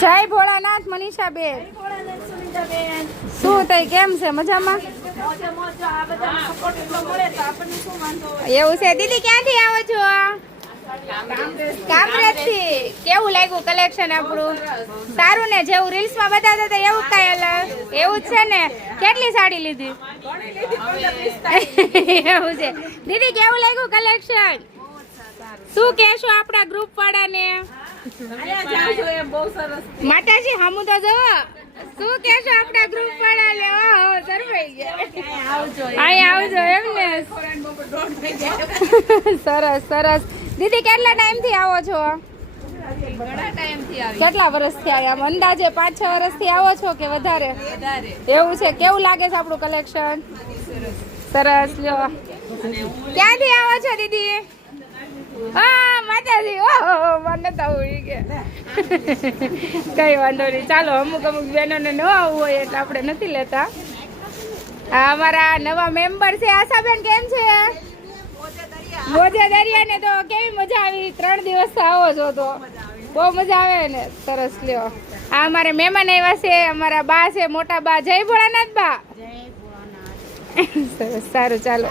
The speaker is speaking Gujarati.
જય ભોળાનાથ મનીષા બેન શું થઈ કેમ છે મજામાં એવું છે દીદી ક્યાંથી આવો છો કામરેજથી કેવું લાગ્યું કલેક્શન આપણું સારું ને જેવું રીલ્સ માં બતાવતા હતા એવું કઈ અલગ એવું જ છે ને કેટલી સાડી લીધી એવું છે દીદી કેવું લાગ્યું કલેક્શન શું કહેશો આપણા ગ્રુપ વાળાને માતાજી હમુ તો જવો શું કહેશો આપણા ગ્રુપ વાળાને ઓહો સરવાઈ ગયા અહીં આવજો એમ ને સરસ સરસ દીદી કેટલા ટાઈમ થી આવો છો કેટલા વર્ષથી આવ્યા આમ અંદાજે 5-6 વર્ષથી આવો છો કે વધારે એવું છે કેવું લાગે છે આપણું કલેક્શન સરસ લ્યો ક્યાંથી આવો છો દીદી હા માતાજી ઓહો મને તો ઉડી ગયા કઈ વાંધો નહીં ચાલો અમુક બહેનોને ન આવવું હોય એટલે આપણે નથી લેતા આ અમારા નવા મેમ્બર છે આશાબેન કેમ છે મોજે દરિયા ને તો કેવી મજા આવી 3 દિવસ આવો છો તો બહુ મજા આવે ને સરસ લ્યો આ અમારે મહેમાન આવ્યા છે અમારા બા છે મોટા બા જય ભોળાનાથ બા સરસ સારું ચાલો